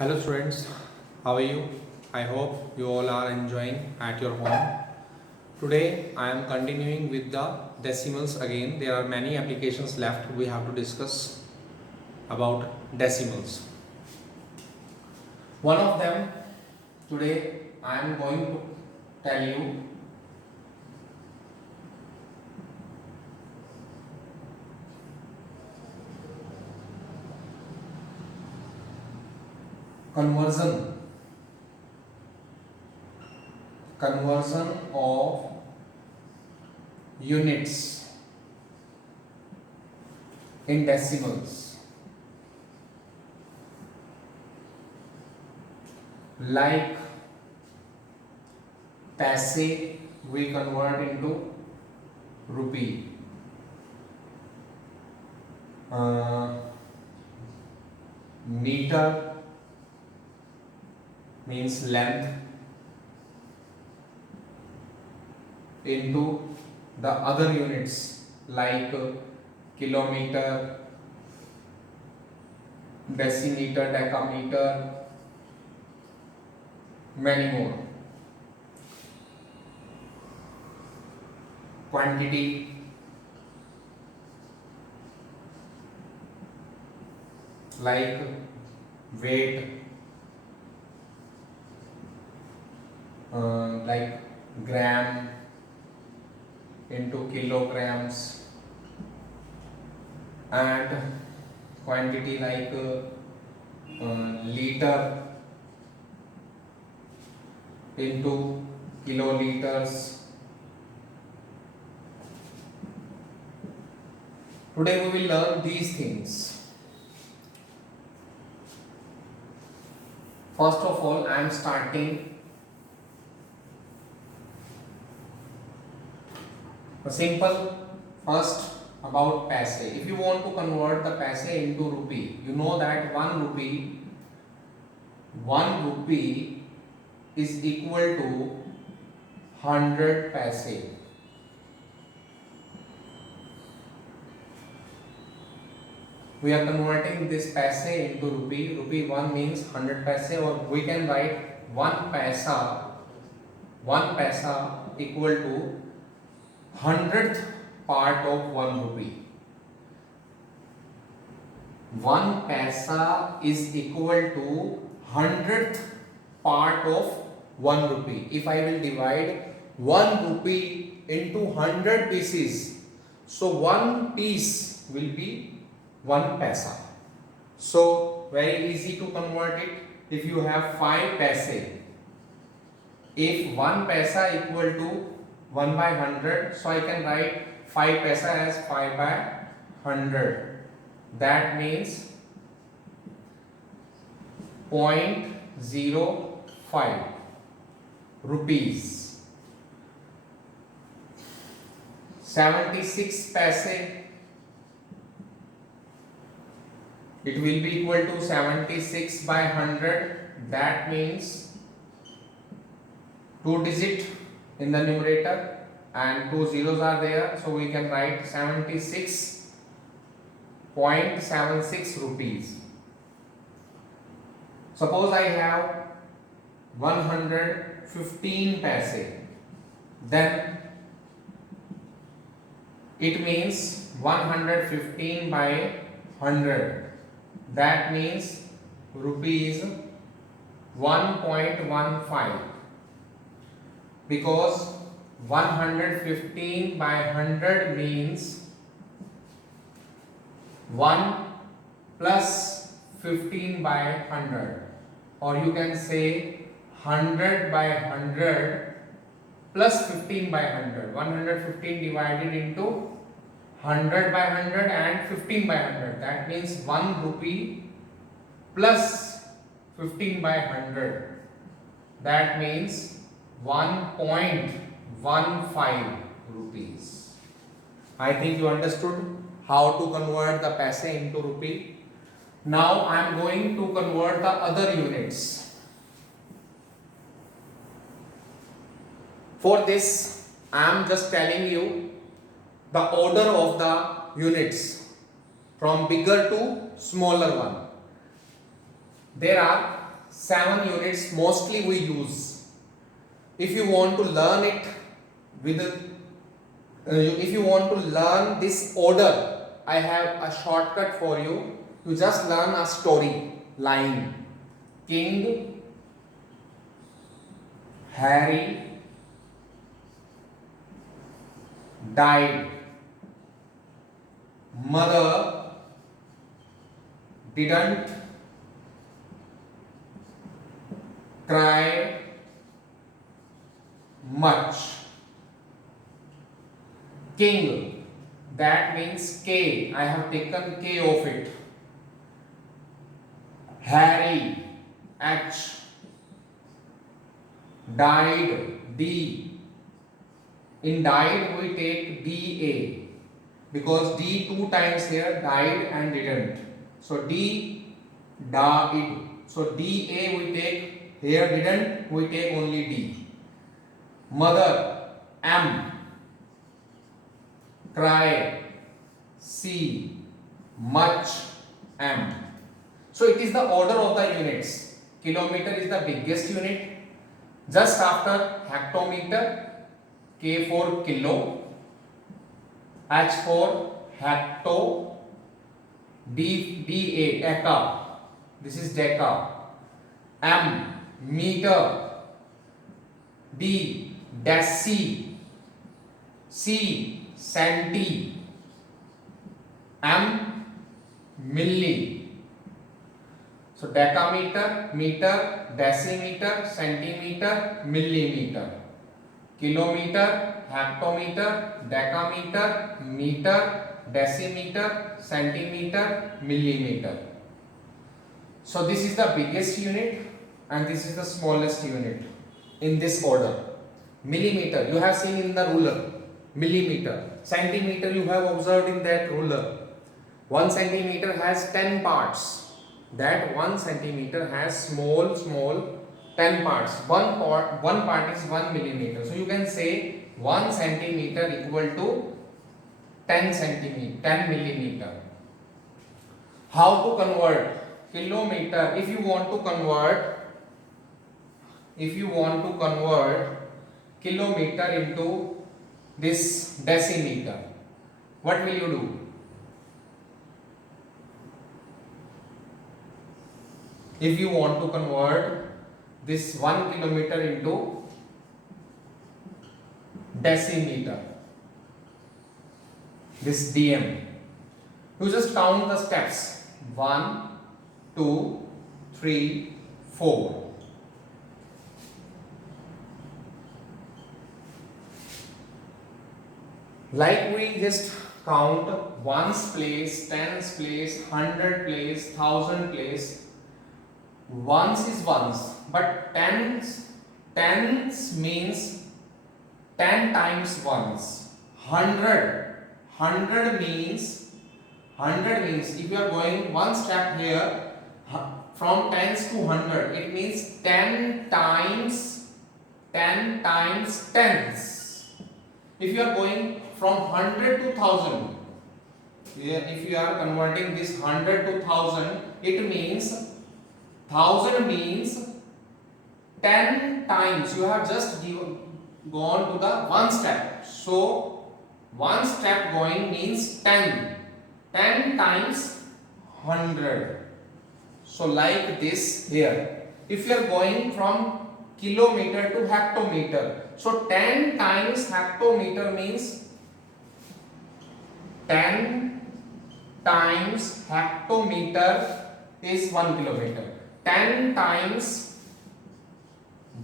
Hello students, how are you? I hope you all are enjoying at your home. Today I am continuing with the decimals again. There are many applications left we have to discuss about decimals. One of them today I am going to tell you conversion of units in decimals, like पैसे we convert into rupee, meter means length into the other units like kilometer, decimeter, decameter, many more. Quantity like weight, like gram into kilograms, and quantity like liter into kiloliters. Today we will learn these things. First of all, I am starting a simple first about paise. If you want to convert the paise into rupee, you know that 1 rupee is equal to 100 paise. We are converting this paise into rupee. Rupee 1 means 100 paise, or we can write 1 paisa equal to 100th part of 1 rupee. 1 paisa is equal to 100th part of 1 rupee. If I will divide 1 rupee into 100 pieces, so 1 piece will be 1 paisa. So very easy to convert it. If you have 5 paise, if 1 paisa equal to 1 by 100, so I can write 5 paisa as 5 by 100. That means 0.05 rupees. 76 paise, it will be equal to 76 by 100. That means 2 digit in the numerator and 2 zeros are there, so we can write 76.76 rupees. Suppose I have 115 paise, then it means 115 by 100. That means rupees 1.15, because 115 by 100 means 1 plus 15 by 100, or you can say 100 by 100 plus 15 by 100. 115 divided into 100 by 100 and 15 by 100. That means 1 rupee plus 15 by 100. That means 1.15 rupees. I think you understood how to convert the paise into rupee. Now I am going to convert the other units. For this, I am just telling you the order of the units from bigger to smaller one. There are 7 units mostly we use. If you want to learn it with if you want to learn this order, I have a shortcut for you. You just learn a story line. King Harry died. Mother didn't cry much. King, that means K. I have taken K of it. Harry, H. Died, D. In died we take DA because D 2 times here, died and didn't. So D, died. So DA we take, here didn't, we take only D. Mother, M. Cry, C. Much, M. So it is the order of the units. Kilometer is the biggest unit. Just after hectometer, K for kilo, H for hecto, DA, deca. This is deca. M, meter. D, deci. C, centi. M, milli. So decameter, meter, decimeter, centimeter, millimeter. Kilometer, hectometer, decameter, meter, decimeter, centimeter, millimeter. So this is the biggest unit and this is the smallest unit in this order. Millimeter, you have seen in the ruler. Millimeter. Centimeter, you have observed in that ruler. 1 centimeter has 10 parts. That 1 centimeter has small 10 parts. One part is 1 millimeter. So you can say 1 centimeter equal to 10 millimeter. How to convert kilometer? If you want to convert kilometer into this decimeter, what will you do? If you want to convert this 1 kilometer into decimeter, this dm, you just count the steps. 1, 2, 3, 4. Like we just count ones place, tens place, 100 place, 1000 place. Ones is ones, but tens means 10 times ones. 100 means if you are going one step here from tens to 100, it means 10 times tens. If you are going from 100 to 1000, if you are converting this 100 to 1000, it means 1000 means 10 times. You have just gone to the one step. So one step going means 10. 10 times 100. So like this here. If you are going from kilometer to hectometer, so 10 times hectometer means 10 times hectometer is 1 kilometer. 10 times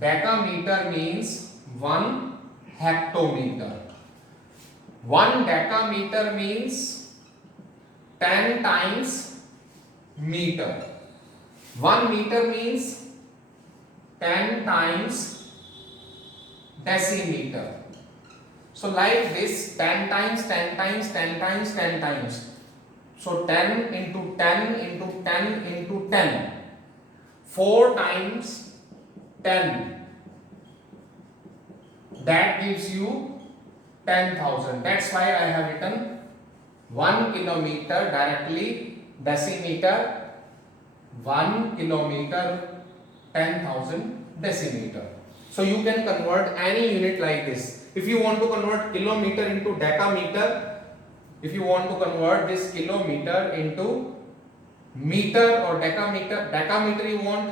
decameter means 1 hectometer. 1 decameter means 10 times meter. 1 meter means 10 times decimeter. So like this, 10 times, 10 times, 10 times, 10 times. So 10 into 10 into 10 into 10. 4 times 10. That gives you 10,000. That's why I have written 1 kilometer directly, decimeter, 1 kilometer 10,000 decimeter. So you can convert any unit like this. If you want to convert kilometer into decameter, if you want to convert this kilometer into meter or decameter, decameter you want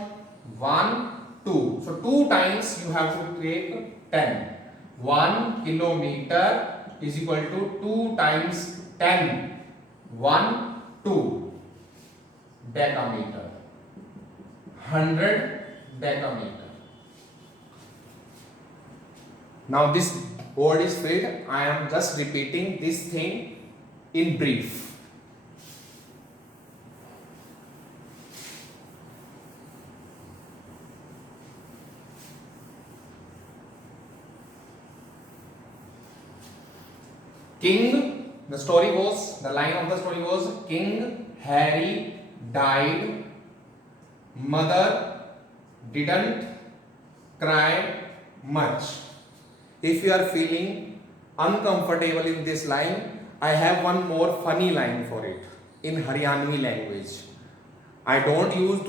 1, 2. So 2 times you have to take 10. 1 kilometer is equal to 2 times 10. 1, 2 decameter. 100 decameter. Now this board is filled. I am just repeating this thing in brief. King, the story was, the line of the story was, King Harry died, mother didn't cry much. If you are feeling uncomfortable in this line, I have one more funny line for it in Haryanvi language. I don't use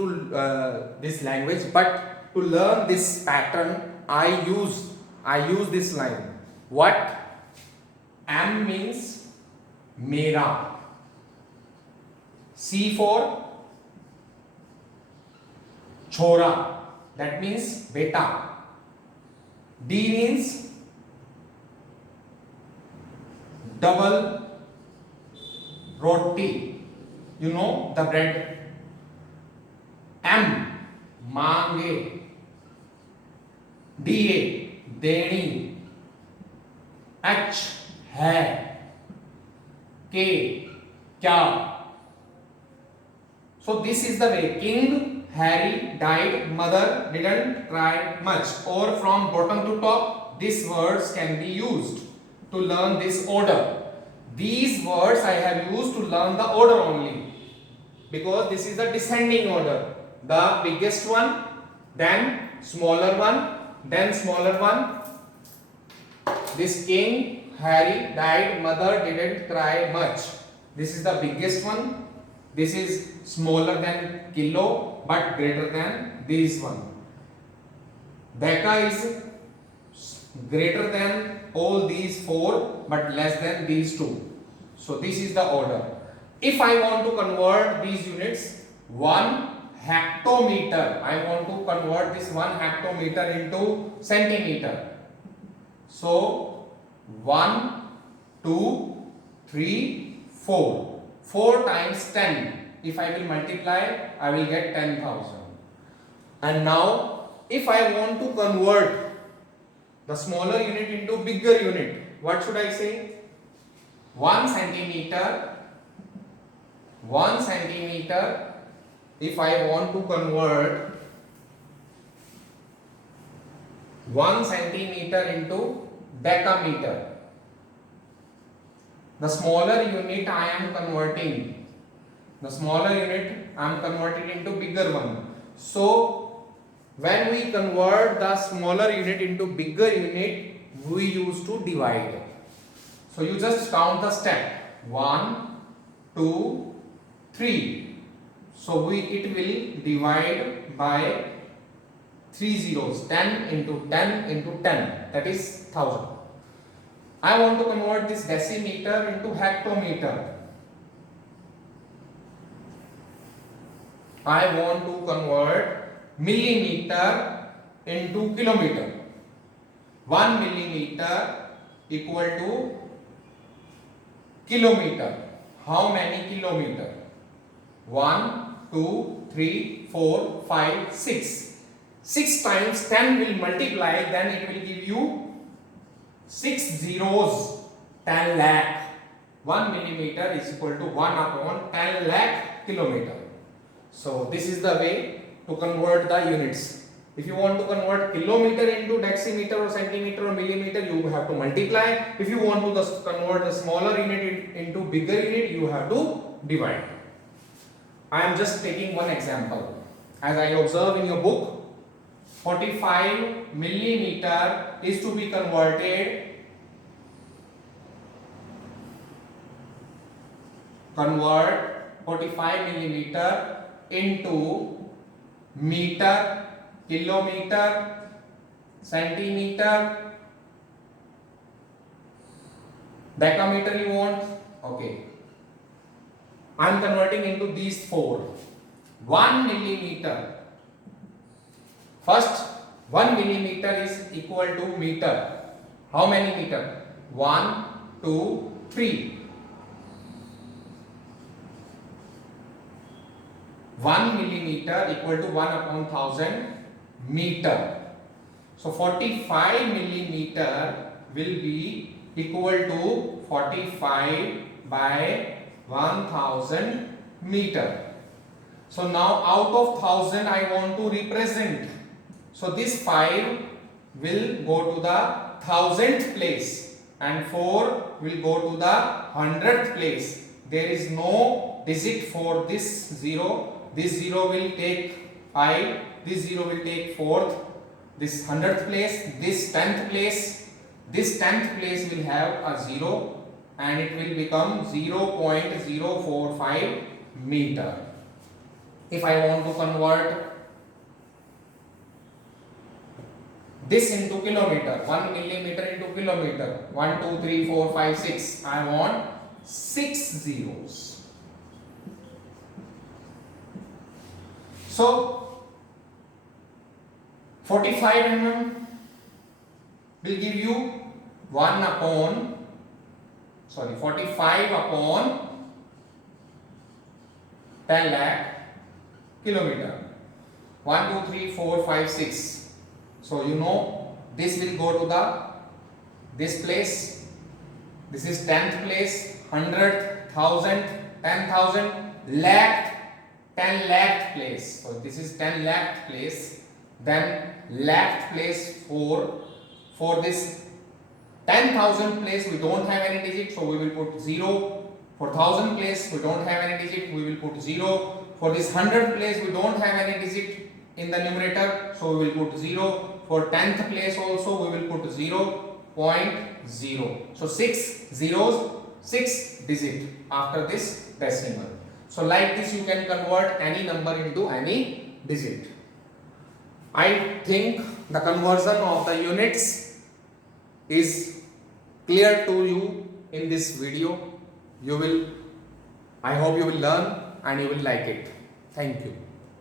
this language, but to learn this pattern, I use this line. What? M means mera. C for chora. That means beta. D means double roti. You know the bread. M mange. D deni. H है, K क्या. So this is the way. King Harry died, mother didn't cry much. Or from bottom to top, these words can be used to learn this order. These words I have used to learn the order only, because this is the descending order. The biggest one, then smaller one, then smaller one. This King Harry died, mother didn't cry much. This is the biggest one. This is smaller than kilo but greater than this one. Deca is greater than all these 4 but less than these 2. So this is the order. If I want to convert these units, 1 hectometer, I want to convert this 1 hectometer into centimeter. So 1, 2, 3, 4. 4 times 10. If I will multiply, I will get 10,000. And now, if I want to convert the smaller unit into bigger unit, what should I say? 1 centimeter. 1 centimeter. If I want to convert 1 centimeter into decameter. The smaller unit I am converting. The smaller unit I am converting into bigger one. So when we convert the smaller unit into bigger unit, we used to divide. So you just count the step. 1, 2, 3. So it will divide by 3 zeros. 10 into 10 into 10. That is 1000. I want to convert this decimeter into hectometer. I want to convert millimeter into kilometer. 1 millimeter equal to kilometer. How many kilometer? 1, 2, 3, 4, 5, 6. 6 times 10 will multiply, then it will give you 6 zeros, 10 lakh. 1 millimeter is equal to 1 upon 10 lakh kilometer. So this is the way to convert the units. If you want to convert kilometer into decimeter or centimeter or millimeter, you have to multiply. If you want to convert the smaller unit into bigger unit, you have to divide. I am just taking one example. As I observe in your book, 45 millimeter is to be converted. Convert 45 millimeter into meter kilometer, centimeter, decameter you want? Okay. I am converting into these four. 1 millimeter. First, 1 millimeter is equal to meter. How many meter? 1, 2, 3. 1 millimeter equal to 1 upon 1000 meter. So 45 millimeter will be equal to 45 by 1000 meter. So now out of 1000 I want to represent. So this 5 will go to the 1000th place and 4 will go to the 100th place. There is no digit for this 0. This 0 will take 5, this 0 will take 4th, this 100th place, this 10th place. This 10th place will have a 0 and it will become 0.045 meter. If I want to convert this into kilometer, 1 millimeter into kilometer, 1, 2, 3, 4, 5, 6, I want 6 zeros. So 45 mm will give you 45 upon 10 lakh kilometer. 1, 2, 3, 4, 5, 6. So you know this will go to this place. This is 10th place, 100th, 1000th, 10,000, lakh, 10 lakh place. So this is 10 lakh place. Then lakh place for this 10,000 place we don't have any digit, so we will put 0. For 1000 place we don't have any digit, we will put 0. For this 100 place we don't have any digit in the numerator, so we will put 0. For 10th place also we will put 0.0. So 6 zeros, 6 digit after this decimal. So like this you can convert any number into any digit. I think the conversion of the units is clear to you in this video. I hope you will learn and you will like it. Thank you.